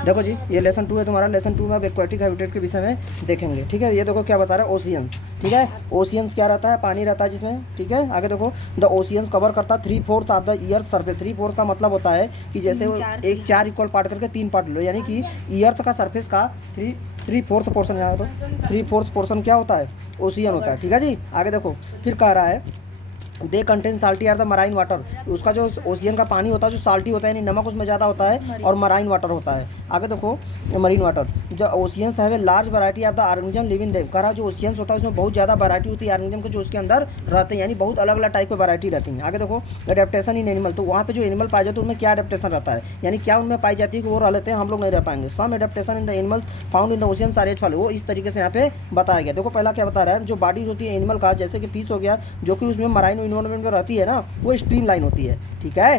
देखो जी, ये लेसन 2 है तुम्हारा। लेसन 2 में अब एक्वेटिक हैबिटेट के विषय में देखेंगे, ठीक है। ये देखो क्या बता रहा है, ओशियंस, ठीक है। ओशियंस क्या रहता है, पानी रहता है जिसमें, ठीक है। आगे देखो, द ओशियंस कवर करता है 3/4 ऑफ द ईयर सरफेस। 3/4 का मतलब होता है कि जैसे एक 4 इक्वल पार्ट करके 3 पार्ट लो, यानी कि ईयर्थ का सरफेस का 3/4 पोर्सन, यहाँ पर 3/4 पोर्सन क्या होता है, ओशियन होता है, ठीक है जी। आगे देखो, फिर कह रहा है they contain salty are the marine water. उसका जो ओशियन का पानी होता है जो साल्टी होता है, यानी नमक उसमें ज़्यादा होता है, और मराइन वाटर होता है। आगे देखो, marine water, the oceans have a large variety of the organism living them. कह रहा जो ओशियंस होता है उसमें बहुत ज़्यादा वैरायटी होती है ऑर्गेनिज्म के जो उसके अंदर रहते हैं, यानी बहुत अलग अलग टाइप की वैरायटी रहती है। आगे देखो, एडेप्टेशन इन एनिमल, तो वहाँ पे जो एनिमल पाए जाते हैं उनमें क्या एडेप्टेशन रहता है, यानी क्या उनमें पाई जाती है कि वो रह लेते हैं, हम लोग नहीं रह पाएंगे। Some adaptation in the animals found in the oceans are as follow. वो इस तरीके से यहाँ पे बताया गया। देखो पहला क्या बता रहा है, जो बॉडी होती है एनिमल का, जैसे कि फिश हो गया, जो कि उसमें मराइन इन्वायरमेंट में रहती है ना, वो स्ट्रीम लाइन होती है, ठीक है।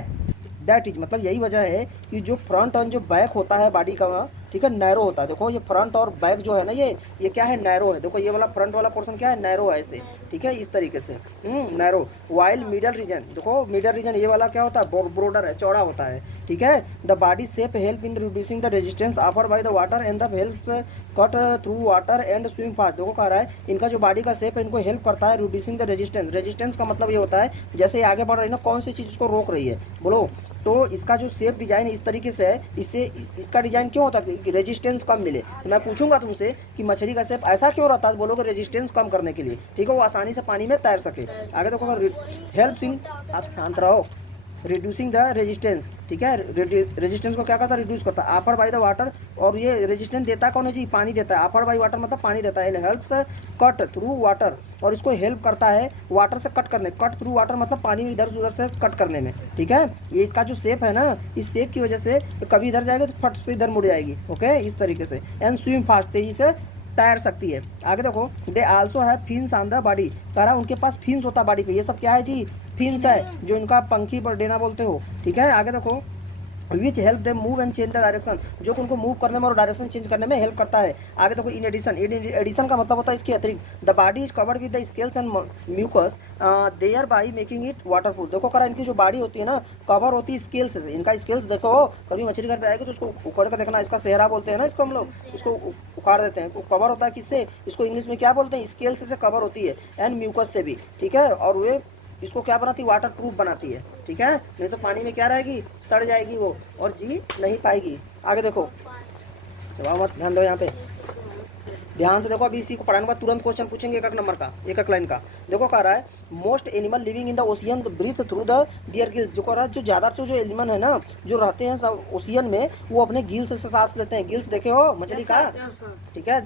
दैट इज, मतलब यही वजह है कि जो फ्रंट और जो बैक होता है बॉडी का, ठीक है, नैरो होता है। देखो ये फ्रंट और बैक जो है ना, ये क्या है, नैरो है। देखो ये वाला फ्रंट वाला पोर्शन क्या है, नैरो है ऐसे, ठीक है, इस तरीके से नैरो। वाइल मिडल रीजन, देखो मिडल रीजन ये वाला क्या होता है, ब्रोडर है, चौड़ा होता है, ठीक है। The body shape help in reducing the resistance offered by the water and the help cut through water and swim fast. देखो कह रहा है इनका जो बॉडी का शेप है इनको हेल्प करता है रिड्यूसिंग द रेजिस्टेंस। रेजिस्टेंस का मतलब ये होता है जैसे आगे बढ़ रही है ना, कौन सी चीज़ उसको रोक रही है, बोलो। तो इसका जो शेप डिजाइन इस तरीके से है, इससे इसका डिजाइन क्यों होता है कि रेजिस्टेंस कम मिले। तो मैं पूछूंगा तुमसे कि मछली का शेप ऐसा क्यों रहता है, बोलोगे रेजिस्टेंस कम करने के लिए, ठीक है, वो आसानी से पानी में तैर सके। आगे देखो, हेल्प इन, आप शांत रहो, रिड्यूसिंग द रेजिस्टेंस, ठीक है। रेजिस्टेंस को क्या करता है, रिड्यूस करता है। ऑफर बाय द वाटर, और ये रेजिस्टेंस देता है कौन है जी, पानी देता है। ऑफर बाय वाटर मतलब पानी देता है। हेल्प्स कट थ्रू वाटर, और इसको हेल्प करता है वाटर से कट करने। कट थ्रू वाटर मतलब पानी में इधर उधर से कट करने में, ठीक है। ये इसका जो शेप है ना, इस शेप की वजह से कभी इधर जाएगा तो फट से इधर मुड़ जाएगी, ओके, इस तरीके से। एंड स्विम फास्ट, तेजी से तैर सकती है। आगे देखो, they also have fins on the body. कह रहा उनके पास फिन्स होता है बॉडी पे। ये सब क्या है जी, फिन्स है, जो इनका पंखी पर डेना बोलते हो, ठीक है। आगे देखो, which help them move and change the direction, जो कि उनको मूव करने में और डायरेक्शन चेंज करने में हेल्प करता है। आगे देखो, इन एडिशन, एडिशन का मतलब होता है इसके अतिरिक्त, the body is covered with the scales and mucus thereby making it waterproof. देखो करा इनकी जो बॉडी होती है ना, कवर होती है स्केल्स से। इनका स्केल्स देखो, कभी मछली घर पे आएगी तो उसको उखाड़ कर देखना, इसका सेहरा बोलते हैं ना इसको हम लोग, इसको उखाड़ देते हैं। कवर होता है किससे, इसको इंग्लिश में क्या बोलते हैं, स्केल्स से कवर होती है, एंड म्यूकस से भी, ठीक है। और वे इसको क्या बनाती है, वाटर प्रूफ बनाती है, ठीक है। नहीं तो पानी में क्या रहेगी, सड़ जाएगी वो, और जी नहीं पाएगी। आगे देखो, जवाब मत, ध्यान दो यहाँ पे, ध्यान से देखो। अभी इसी को पढ़ाने के बाद तुरंत क्वेश्चन पूछेंगे एक एक नंबर का, एक एक लाइन का। देखो कह रहा है most animal living in the ocean breathe through the their gills. जो कह रहा है जो ज़्यादा जो एनिमल है ना, जो रहते हैं सब ओशियन में, वो अपने गिल्स से सांस लेते हैं। गिल्स देखे हो मछली का, ठीक है,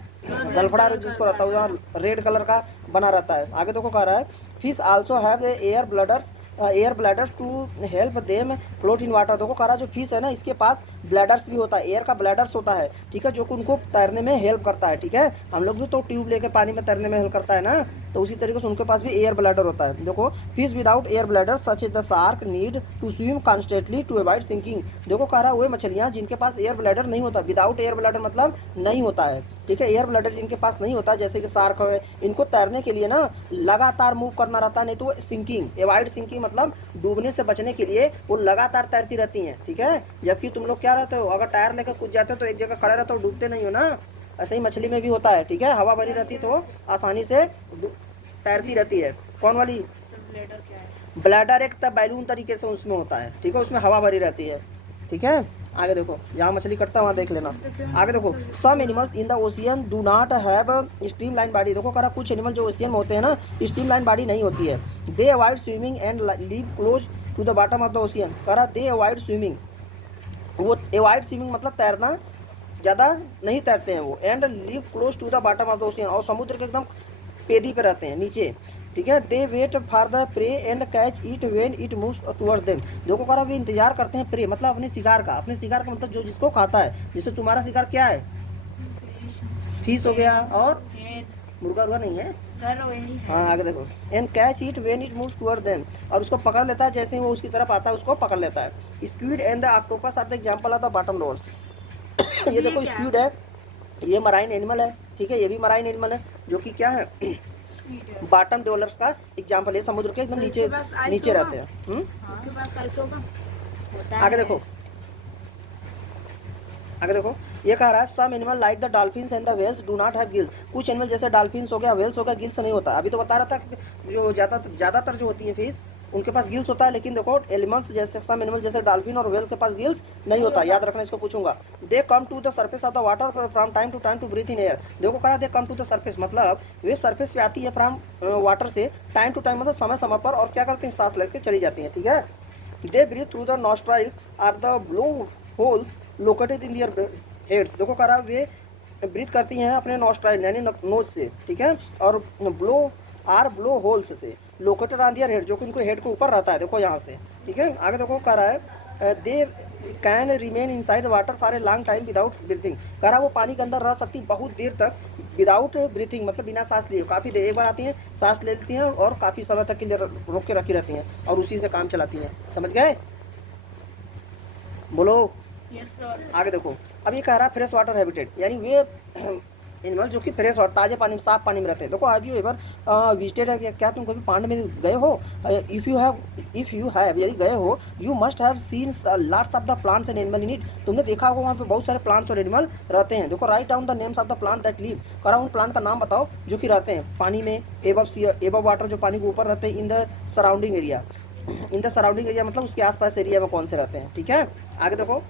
गलफड़ा जिसको रहता है, रेड कलर का बना रहता है। आगे देखो कह रहा है fish also have air bladders, air bladders to help them float in water. देखो कह रहा जो फिश है ना, इसके पास ब्लैडर्स भी होता है, एयर का ब्लैडर्स होता है, ठीक है, जो कि उनको तैरने में हेल्प करता है, ठीक है। हम लोग भी तो ट्यूब लेके पानी में तैरने में हेल्प करता है ना, तो उसी तरीके से उनके पास भी एयर ब्लैडर होता है। देखो, fish without air bladder such as the shark need to swim constantly to avoid sinking. देखो कह रहा है वो मछलियाँ जिनके पास एयर ब्लैडर नहीं होता, विदाउट एयर ब्लैडर मतलब नहीं होता है, ठीक है, एयर ब्लैडर जिनके पास नहीं होता, जैसे कि शार्क है, इनको तैरने के लिए ना लगातार मूव करना रहता है, नहीं तो सिंकिंग, अवॉइड सिंकिंग मतलब डूबने से बचने के लिए वो लगातार तैरती रहती हैं, ठीक है। जबकि तुम लोग क्या रहते हो, अगर टायर लेकर कूद जाते हो तो एक जगह खड़े रहते हो, डूबते नहीं हो ना। ऐसे ही मछली में भी होता है, ठीक है, हवा भरी रहती है तो आसानी से तैरती रहती है। कौन वाली, ब्लैडर एक बैलून तरीके से उसमें होता है, ठीक है, उसमें हवा भरी रहती है, ठीक है। आगे देखो, जहाँ मछली कटता है वहाँ देख लेना। आगे देखो, some animals in the ocean do not have streamline body. देखो करा कुछ एनिमल जो ओशियन में होते हैं ना, स्ट्रीम लाइन बॉडी नहीं होती है। They avoid swimming and live close to the bottom of the ocean. करा दे अवॉइड स्विमिंग, वो अवॉइड स्विमिंग मतलब तैरना ज़्यादा नहीं तैरते हैं वो, and live close to the bottom of the ocean, और समुद्र के एकदम पेदी पे रहते हैं, नीचे, ठीक है। They wait for the prey and catch it when it moves towards them. देखो करा भी इंतजार करते हैं प्रे मतलब अपने शिकार का, अपने शिकार का मतलब जो जिसको खाता है। जैसे तुम्हारा शिकार क्या है, फिश हो गया, और मुर्गा उर्गा नहीं है सर, वही है। हाँ आगे देखो, and catch it when it moves towards them, और उसको पकड़ लेता है जैसे ही वो उसकी तरफ आता है, उसको पकड़ लेता है। Squid and the octopus are the example of the bottom doors. ये देखो स्क्विड है, ये मराइन एनिमल है, ठीक है, ये भी मराइन एनिमल है, जो कि क्या है, बॉटम डोलर्स का एग्जांपल है, समुद्र के एकदम नीचे नीचे रहते हैं। आगे देखो, आगे देखो, ये कह रहा है some animal like the dolphins and the whales do not have gills. कुछ एनिमल जैसे डॉल्फिन्स हो गया, व्हेल्स हो गया, गिल्स नहीं होता। अभी तो बता रहा था कि जो ज़्यादातर जो होती है फिश उनके पास गिल्स होता है, लेकिन देखो एनिमल्स जैसे सम एनिमल जैसे डॉल्फिन और व्हेल के पास गिल्स नहीं होता। याद रखना, इसको पूछूंगा। They come to the surface of the water from time to time to breathe in air. देखो कह रहा they come to the surface, मतलब वे सर्फेस पे आती है फ्रॉम वाटर से टाइम टू टाइम, मतलब समय समय पर, और क्या करते हैं, सांस लेके चली जाती हैं। ठीक है। They breathe through the nostrils are the blow holes located in their heads. देखो कह रहा वे ब्रीथ करती हैं अपने नॉस्ट्राइल यानी नोज से। ठीक है। और ब्लो होल्स से लोकेटेड ऑन दियर हेड, जो कि उनको हेड के ऊपर रहता है, देखो यहाँ से। ठीक है। आगे देखो कह रहा है they can remain inside the water for a long time without breathing. कह रहा है वो पानी के अंदर रह सकती बहुत देर तक विदाउट ब्रीथिंग, मतलब बिना सांस लिए। काफ़ी देर, एक बार आती हैं, सांस ले लेती हैं और काफ़ी समय तक के लिए रोक के रखी रहती हैं और उसी से काम चलाती हैं। समझ गए? बोलो। Yes sir. आगे देखो, अब ये कह रहा है फ्रेश वाटर हैबिटेट, यानी वे एनिमल जो कि फ्रेश वाटर, ताजे पानी में, साफ पानी में रहते हैं। देखो आज यू एवर विजिटेड है, क्या तुम कभी पांड में गए हो? इफ़ यू हैव यदि गए हो, you must have seen lots of the plants and animal in it. तुमने देखा होगा वहाँ पे बहुत सारे प्लांट्स और एनिमल रहते हैं। देखो write down the names of the plant that live. कह रहा उन प्लांट का नाम बताओ जो कि रहते हैं पानी में, एबव वाटर, जो पानी के ऊपर रहते हैं, in the surrounding area. In the surrounding area मतलब उसके आसपास एरिया में कौन से रहते हैं। ठीक है। आगे देखो,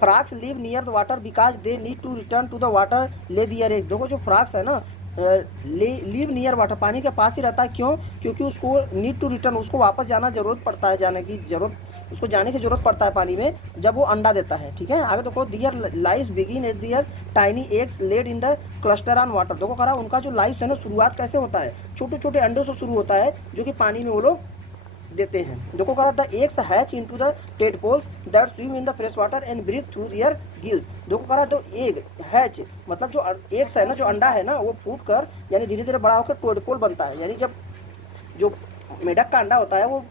frogs live near the water because they need to return to the water lay their egg. देखो जो फ्रॉग्स है ना, लिव नियर वाटर, पानी के पास ही रहता है। क्यों? क्योंकि उसको नीड टू रिटर्न, उसको वापस जाना जरूरत पड़ता है, जाने की जरूरत पड़ता है पानी में, जब वो अंडा देता है। ठीक है। आगे देखो, their life begin as their tiny eggs laid in the cluster on water. देखो करा उनका जो लाइफ है ना, शुरुआत कैसे होता है, छोटे छोटे अंडों से शुरू होता है, जो कि पानी में वो लोग देते हैं। देखो करा the eggs hatch into the tadpoles that swim in the fresh water and breathe through their gills. देखो करा तो एग हैच, मतलब जो एग्स है ना, जो अंडा है ना, वो फूट कर यानी धीरे धीरे बड़ा होकर टेडपोल बनता है। यानी जब जो मेढक का अंडा होता है वो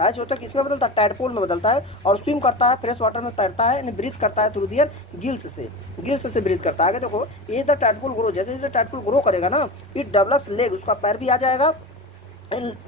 हैच होता है, किसमें बदलता है? टैडपोल में बदलता है, और स्विम करता है, फ्रेश वाटर में तैरता है, एंड ब्रीथ करता है थ्रू दियर गिल्स से ब्रीथ करता है। आगे देखो, ये द टैडपोल ग्रो, जैसे जैसे टैडपोल ग्रो करेगा ना, इट डेवलप्स लेग, उसका पैर भी आ जाएगा,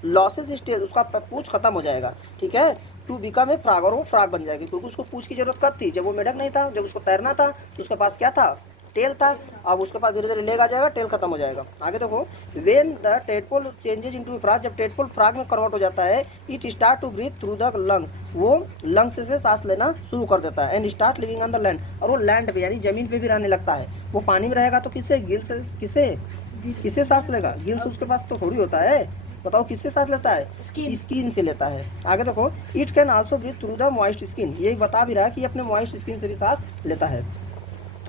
लॉसेस स्टेज, उसका पूछ खत्म हो जाएगा। ठीक है। टू बिकम ए फ्रॉग, और वो फ्रॉग बन जाएगी, क्योंकि उसको पूछ की जरूरत कब थी? जब वो मेढक नहीं था, जब उसको तैरना था तो उसके पास क्या था? टेल था। अब उसके पास धीरे धीरे लेग आ जाएगा, टेल खत्म हो जाएगा। आगे देखो, when the tadpole changes into frog, जब टेडपोल फ्रॉग में कन्वर्ट हो जाता है, it start to breathe through the lungs, वो लंग्स से सांस लेना शुरू कर देता है, and start living on the land, और वो लैंड पे यानी जमीन पे भी रहने लगता है। वो पानी में रहेगा तो किससे? गिल्स। किससे सांस लेगा? गिल्स उसके पास तो थोड़ी होता है। बताओ किससे सांस लेता है? स्किन से लेता है। आगे देखो, it can also breathe through the moist skin, ये बता भी रहा है कि अपने मॉइस्ट स्किन से भी सांस लेता है।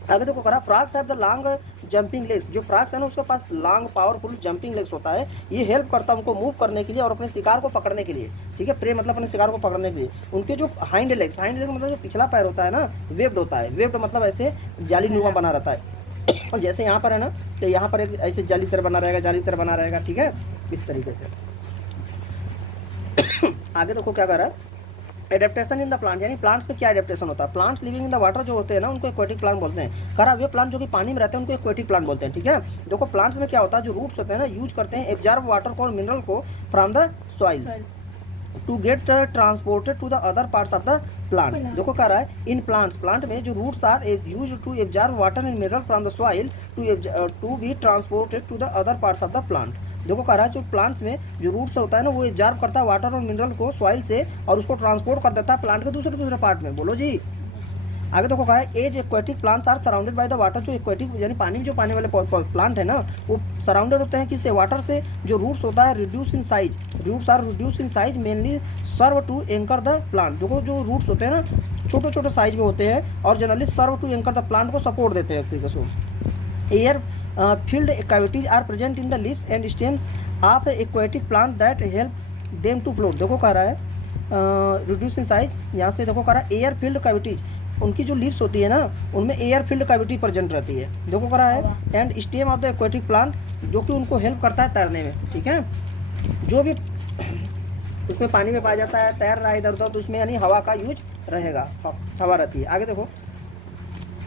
आगे देखो करा, frogs have the long jumping legs, जो फ्रॉग्स है ना उसके पास लॉन्ग पावरफुल जंपिंग लेग्स होता है। ये हेल्प करता है उनको मूव करने के लिए और अपने शिकार को पकड़ने के लिए। ठीक है। प्रे मतलब अपने शिकार को पकड़ने के लिए। उनके जो हाइंड लेग्स मतलब जो पिछला पैर होता है ना, वेब्ड होता है। वेब्ड मतलब ऐसे जाली नुमा बना रहता है, और जैसे यहाँ पर है ना, तो यहाँ पर ऐसे जाली तरह बना रहेगा। ठीक है, इस तरीके से। आगे देखो क्या कर रहा है, एडेप्टेशन इन द प्लांट, यानी प्लांट्स में क्या एडेप्टेशन होता है? Plants living in the water जो होते हैं ना, उनको एक्वेटिक प्लांट बोलते हैं। करा वे प्लांट जो कि पानी में रहते हैं उनको एक्वेटिक प्लांट बोलते हैं। ठीक है। देखो प्लांट्स में क्या होता है, जो रूट्स होते हैं ना, यूज करते हैं एब्जॉर्ब वाटर को और मिनरल को from the soil to get transported to the other parts of the plant. देखो कह रहा है, इन प्लांट में जो roots are use to absorb water and mineral from the soil to be transported to the other parts of the plant. देखो कह रहा है, जो प्लांट्स में जो रूट्स होता है ना, वो एब्जॉर्ब करता है वाटर और मिनरल को सॉइल से, और उसको ट्रांसपोर्ट कर देता है प्लांट के दूसरे पार्ट में। बोलो जी। आगे देखो कहा है, as aquatic plants are surrounded by the water, जो एक्वेटिक यानी पानी में जो पानी वाले प्लांट है ना, वो सराउंडेड होते हैं किससे? वाटर से। जो रूट्स होता है reduce in size, roots are reduce in size mainly serve to anchor the plant. देखो जो रूट्स होते हैं ना, छोटे छोटे साइज में होते हैं, और generally serve to anchor the plant को सपोर्ट देते हैं एक तरीके से। Air filled cavities are present in the leaves and stems of aquatic plant that help them to float। देखो कह रहा है रिड्यूस इन साइज, यहाँ से देखो कह रहा है एयर फील्ड कैविटीज, उनकी जो लीव्स होती है ना, उनमें एयर फील्ड कैविटी प्रेजेंट रहती है। देखो कह रहा है, and stem of the aquatic plant, जो कि उनको हेल्प करता है तैरने में। ठीक है। जो भी उसमें पानी में पाया जाता है, तैर रहा है इधर उधर, तो उसमें यानी हवा का यूज रहेगा, हवा रहती है। आगे देखो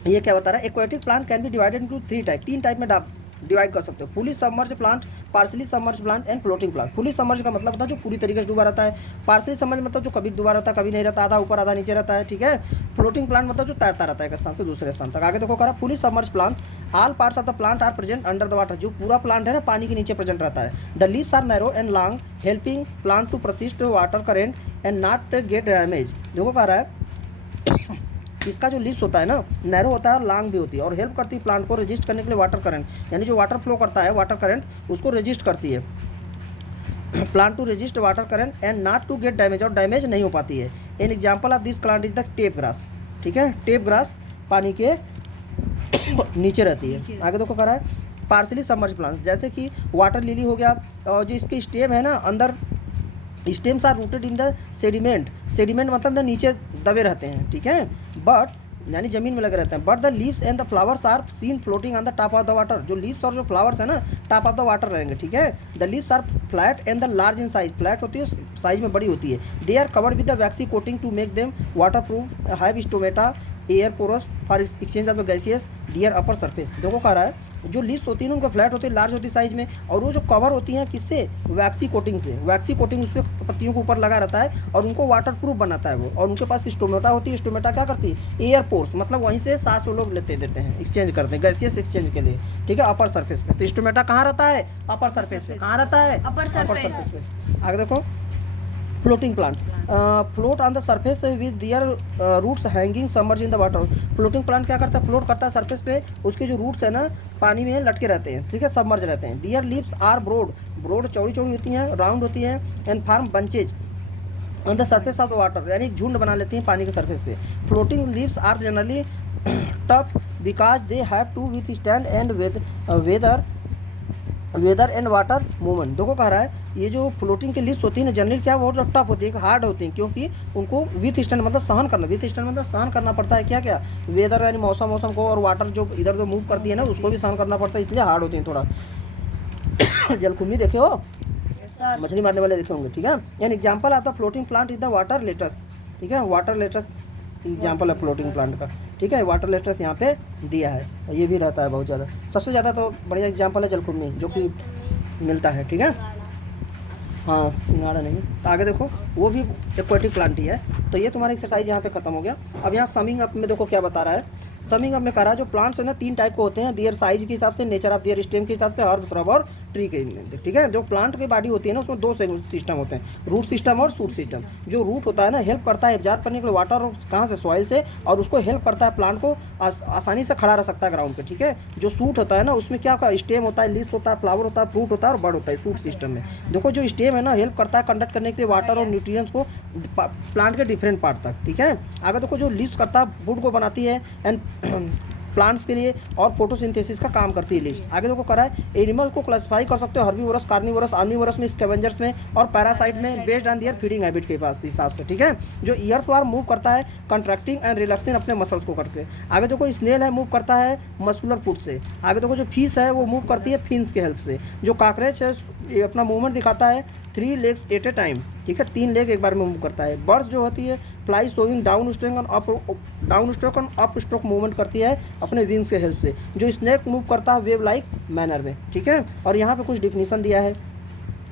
ये क्या बता रहा है, aquatic plant can be divided into 3 type, 3 type में डिवाइड कर सकते हो। Fully submerge plant, partially submerge plant and floating plant. Fully submerge का मतलब होता है जो पूरी तरीके से डूबा रहता है। पार्शली सबमर्ज मतलब जो कभी डूबा रहता है कभी नहीं रहता, आधा ऊपर आधा नीचे रहता है, ठीक है। फ्लोटिंग प्लांट मतलब जो तैरता रहता है एक स्थान से दूसरे स्थान तक। आगे देखो करा fully submerge plant, all parts of the plant are present under the water. जो पूरा प्लांट है ना पानी के नीचे प्रेजेंट रहता है। The leaves are narrow and long helping plant to persist water current and not get damage. देखो कह रहा है इसका जो लिप्स होता है ना नैरो होता है और लॉन्ग भी होती है और हेल्प करती है प्लांट को रेजिस्ट करने के लिए वाटर करंट, यानी जो वाटर फ्लो करता है वाटर करंट उसको रेजिस्ट करती है। Plant to resist water current and not to get damage, और डैमेज नहीं हो पाती है। An example of this plant is the tape grass, ठीक है। टेप ग्रास पानी के नीचे रहती है। आगे देखो कह रहा है पार्शली सबमर्ज प्लांट, जैसे कि वाटर लिली हो गया और जो इसके स्टेम है ना अंदर, stems are rooted in the sediment. Sediment मतलब द नीचे दबे रहते हैं, ठीक है, बट यानी जमीन में लगे रहते हैं। But the leaves and the flowers are seen floating on the top of the water. जो लीव्स और जो फ्लावर्स है ना टॉप ऑफ द वाटर रहेंगे, ठीक है। The leaves are flat and the large in size, flat होती है साइज में बड़ी होती है। They are covered with the waxy coating to make them waterproof, have stomata air porous for exchange of the gaseous dear upper surface. देखो कह रहा है जो लीव्स होती है ना उनको फ्लैट होती है, लार्ज होती है साइज में, और वो जो कवर होती हैं किससे, वैक्सी कोटिंग से। वैक्सी कोटिंग उस पर पत्तियों के ऊपर लगा रहता है और उनको वाटर प्रूफ बनाता है वो। और उनके पास स्टोमेटा होती है। स्टोमेटा क्या करती है, एयर पोर्स, मतलब वहीं से सांस वो लोग लेते देते हैं, एक्सचेंज करते हैं गैसियस एक्सचेंज के लिए, ठीक है, अपर सरफेस पे। तो स्टोमेटा कहाँ रहता है, अपर सरफेस पे। कहाँ रहता है, अपर सरफेस पे। आगे देखो floating plant, float on the surface with their roots hanging submerge in the water. Floating plant क्या करता है, फ्लोट करता है सरफेस पे, उसके जो रूट्स है ना पानी में लटके रहते हैं, ठीक है, सबमर्ज रहते हैं। Their leaves are broad, broad चौड़ी चौड़ी होती हैं, राउंड होती हैं, and form bunches on the surface of the water, यानी एक झुंड बना लेती हैं पानी के सरफेस पे। Floating leaves are generally tough because they have to withstand and with weather and water movement. देखो कह रहा है ये जो फ्लोटिंग के लिप्स होती है ना जनरली क्या बहुत टफ होती है, हार्ड होती हैं, क्योंकि उनको विथ स्टैंड मतलब सहन करना, विथ स्टैंड मतलब सहन करना पड़ता है क्या क्या, वेदर यानी मौसम को, और वाटर जो इधर उधर मूव करती है ना उसको भी सहन करना पड़ता है, इसलिए हार्ड होती हैं थोड़ा। जलकुंभी देखे हो, मछली मारने वाले देखे होंगे, ठीक है। An example of the floating plant is the water lettuce, ठीक है, वाटर लेटस एग्जाम्पल है फ्लोटिंग प्लांट का, ठीक है। वाटर लेटस यहाँ पे दिया है, ये भी रहता है बहुत ज़्यादा। सबसे ज़्यादा तो बढ़िया एग्जाम्पल है जलकुंभी जो कि मिलता है, ठीक है। हाँ सिंगाड़ा नहीं, तो आगे देखो वो भी एक्वेटिक प्लांट ही है। तो ये तुम्हारा एक्सरसाइज यहाँ पे खत्म हो गया। अब यहाँ समिंग अप में देखो क्या बता रहा है। समिंग अप में कह रहा है जो प्लांट्स है ना 3 टाइप के होते हैं, दियर साइज के हिसाब से, नेचर ऑफ दियर स्टेम के हिसाब से, हर्ब श्रब और ट्री के, ठीक है। जो प्लांट की बॉडी होती है ना उसमें 2 सिस्टम होते हैं, रूट सिस्टम और शूट सिस्टम। जो रूट होता है ना हेल्प करता है एब्जॉर्ब करने के लिए वाटर कहाँ से, सॉइल से, और उसको हेल्प करता है प्लांट को आसानी से खड़ा रह सकता है ग्राउंड पे, ठीक है। जो शूट होता है ना उसमें क्या होता है, स्टेम होता है, लीव्स होता है, फ्लावर होता है, फ्रूट होता है और बड होता है शूट सिस्टम में। देखो जो स्टेम है ना हेल्प करता है कंडक्ट करने के लिए वाटर और न्यूट्रिएंट्स को प्लांट के डिफरेंट पार्ट तक, ठीक है। आगे देखो जो लीव्स करता है फूड को बनाती है एंड प्लांट्स के लिए, और फोटोसिंथेसिस का काम करती है लीव्स। आगे देखो करा है एनिमल को क्लासिफाई कर सकते हो हर्बीवोरस, कार्निवोरस, ऑमनीवोरस में, स्कैवेंजर्स में और पैरासाइट में, based on their feeding habit के हिसाब से, ठीक है। जो ईयरफ्लावर मूव करता है कंट्रैक्टिंग एंड रिलैक्सिंग अपने मसल्स को करके। आगे देखो स्नेल है मूव करता है मस्कुलर फुट से। आगे देखो जो फिश है वो मूव करती है फिन्स के हेल्प से। जो कॉकरोच है ये अपना मूवमेंट दिखाता है 3 legs एट ए टाइम, ठीक है, 3 लेग एक बार में मूव करता है। बर्ड्स जो होती है फ्लाई सोइंग डाउन स्ट्रोक और अप स्ट्रोक मूवमेंट करती है अपने विंग्स के हेल्प से। जो स्नेक मूव करता है वेव लाइक मैनर में, ठीक है। और यहाँ पे कुछ डिफिनीशन दिया है,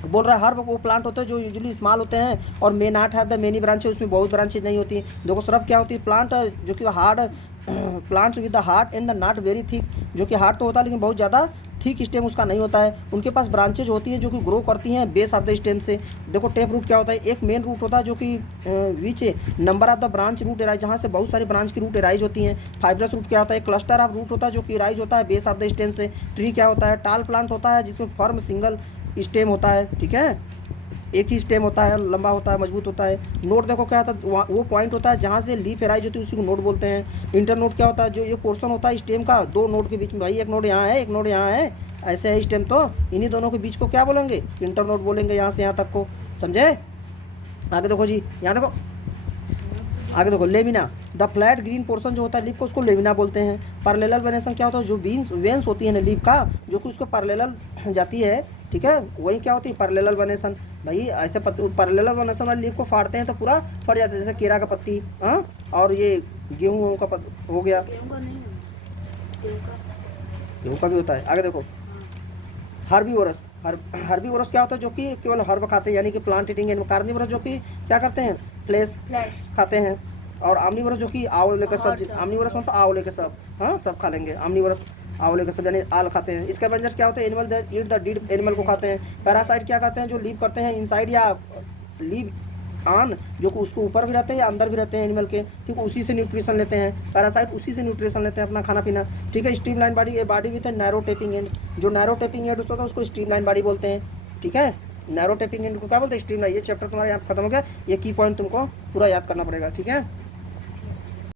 बोल रहा है हर वो प्लांट होते हैं जो यूजुअली स्मॉल होते हैं और may not have the many branches, उसमें बहुत ब्रांचेज नहीं होती। देखो श्रब क्या होती है, प्लांट जो कि hard plant with the heart and the not very thick, जो कि हार्ड तो होता है लेकिन बहुत ज़्यादा थिक स्टेम उसका नहीं होता है। उनके पास ब्रांचेज होती हैं जो कि ग्रो करती हैं बेस ऑफ द स्टेम से। देखो टेप रूट क्या होता है, एक मेन रूट होता है जो कि which number of the branch root arise, जहाँ से बहुत सारी ब्रांच की रूट एराइज होती हैं। फाइब्रस रूट क्या होता है, क्लस्टर ऑफ रूट होता है जो कि एराइज होता है बेस ऑफ द स्टेम से। ट्री क्या होता है, टाल प्लांट होता है जिसमें फर्म सिंगल स्टेम होता है, ठीक है, एक ही स्टेम होता है, लंबा होता है, मजबूत होता है। नोड देखो क्या होता है, वो पॉइंट होता है जहाँ से लीफ एराइज होती है उसी को नोड बोलते हैं। इंटर नोड क्या होता है, जो ये पोर्शन होता है स्टेम का 2 नोड के बीच में, भाई एक नोड यहाँ है एक नोड यहाँ है, ऐसे है स्टेम, तो इन्हीं दोनों के बीच को क्या बोलेंगे, इंटर नोड बोलेंगे, यहाँ से यहाँ तक को, समझे। आगे देखो जी, यहाँ देखो आगे देखो lamina, the flat green portion जो होता है लीफ को उसको लेमिना बोलते हैं। पैरेलल वेनेशन क्या होता है, जो वेन्स होती है ना लीफ का जो कि उसको पैरेलल जाती है, ठीक है, वही क्या होती है पैरेलल वेनेशन। भाई ऐसे पैरेलल वेनेशन वाली लीफ को फाड़ते हैं तो पूरा फट जाता है, जैसे केरा का पत्ती, हाँ, और ये गेहूँ का हो गया, गेहूँ का भी होता है। आगे देखो हर्बीवोरस, हर्बीवोरस क्या होता है, जो कि केवल हर्ब खाते हैं, यानी कि प्लांट ईटिंग एनिमल। कार्निवोरस जो कि क्या करते हैं, फ्लेश खाते हैं। और आमनीवोरस जो कि आंवले का सब, आमनीवोरस मतलब आंवले के सब, हाँ सब खा लेंगे। आमनीवोरस आंवले के सब यानी आल खाते हैं। इसके एवेंजर्स क्या होते हैं, animal that eat the dead, animal को खाते हैं। पैरासाइट क्या खाते हैं, जो लीव करते हैं इनसाइड या लीव आन, जो कि उसको ऊपर भी रहते हैं या अंदर भी रहते हैं एनिमल के, क्योंकि उसी से न्यूट्रिशन लेते हैं। पैरासाइट उसी से न्यूट्रिशन लेते हैं अपना खाना पीना, ठीक है। स्ट्रीमलाइन बॉडी, ये body with narrow tapering end, जो नैरो टेपिंग एंड होता है उसको स्ट्रीमलाइन बॉडी बोलते हैं, ठीक है। नैरो टेपिंग एंड को क्या बोलते हैं, स्ट्रीमलाइन। ये चैप्टर तुम्हारा यहाँ खत्म हो गया, ये की पॉइंट तुमको पूरा याद करना पड़ेगा, ठीक है।